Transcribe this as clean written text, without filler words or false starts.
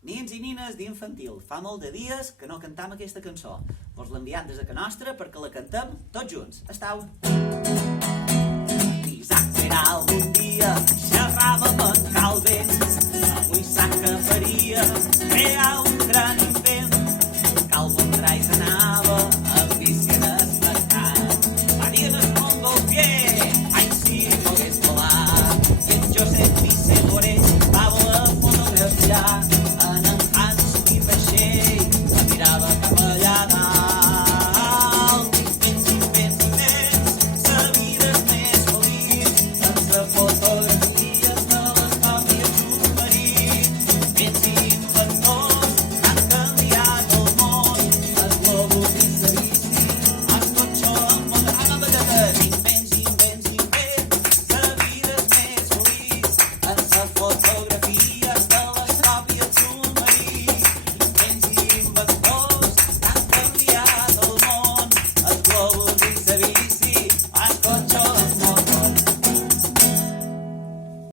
Nins i nines d'infantil, fa molt de dies que no cantam aquesta cançó. Vos l'enviam des de Can Nostra perquè la cantem tots junts. Estau! L'Isaac serà algun dia, xerràvem amb Calvens, avui sac que faria